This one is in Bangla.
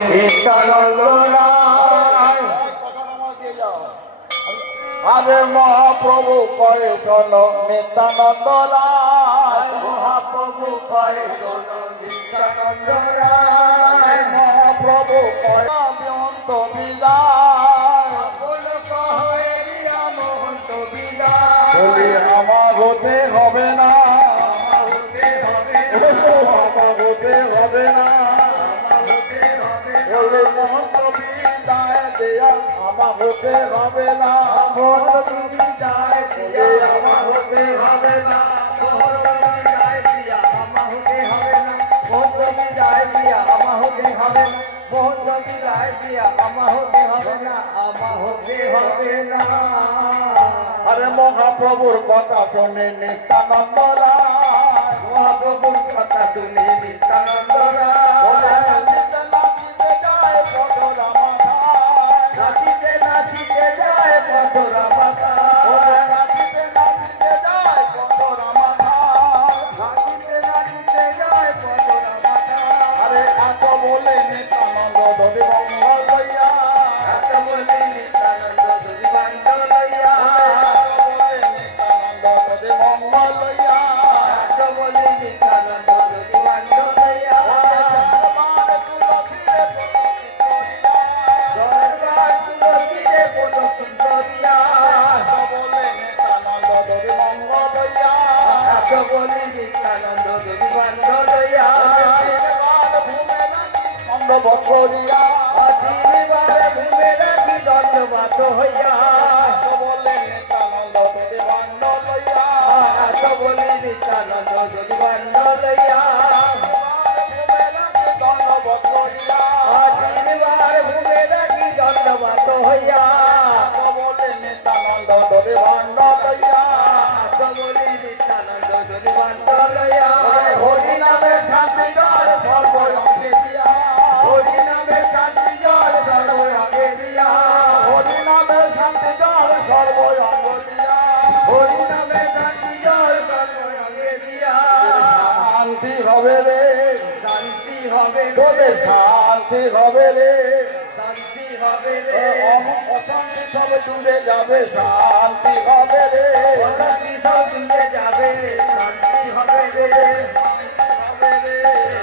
নিত্যানন্দ রায় আরে মহাপ্রভু কয়ে শোনো নিত্যানন্দ রায় মহাপ্রভু কয়ে শোনো নিত্যানন্দ রায় মহাপ্রভু কয়ে মহন্ত বিদায় মহন্ত বিদায় আমার হতে হবে না হতে হবে না মহন্ত বিদায় দেয়া আমার হতে হবে না মহন্ত বিদায় দিয়ে আমার হতে হবে না মহন্ত বিদায় দিয়া আমার হতে হবে না মহন্ত বিদায় দিয়া আমার হতে হবে না মহন্ত বিদায় দিয়া আমার হতে হবে না আমার হতে হবে না আরে মহাপ্রভুর কথা শুনে নিত্যানন্দ রায় মহাপ্রভুর কথা শুনে নিত্যানন্দ রায় নাচিতে নাচিতে যায় পথরা মাথা নাচিতে নাচিতে যায় পথরা মাথা নাচিতে নাচিতে যায় পথরা মাথা আরে এত বলে নিত্যানন্দ ধরে মঙ্গল লইয়া এত বলে নিত্যানন্দ ধরে বান্ধব লইয়া বলে নিত্যানন্দ ধরে মঙ্গল লইয়া এত বলে নিত্যানন্দ ধরে বান্ধব লইয়া বকরিয়া তিনবার ঘুমে রাখি দণ্ডবাত হইয়া বলে নিত্যানন্দ যদি বান্ড লইয়া এত বলি নিত্যানন্দ যদি বান্ড লইয়া ঘুমে রাখি দণ্ডবাত হইয়া তিনবার ঘুমে রাখি দণ্ডবাত হইয়া বলে নিত্যানন্দ যদি বান্ড লইয়া এত বলি নিত্যানন্দ যদি বান্ড লইয়া হরি নামে শান্তি জয় সর্বঙ্গে দিয়া হরি নামে শান্তি জল সর্বঙ্গে দিয়া হরি নামে শান্তি জল সর্বঙ্গ দিয়া হরি নামে শান্তি জল সর্বঙ্গে দিয়া শান্তি হবে রে শান্তি হবে বলে শান্তি হবে রে শান্তি হবে রে অশান্তি সব দূরে যাবে শান্তি হবে রে অশান্তি সব দূরে যাবে শান্তি হবে রে হবে রে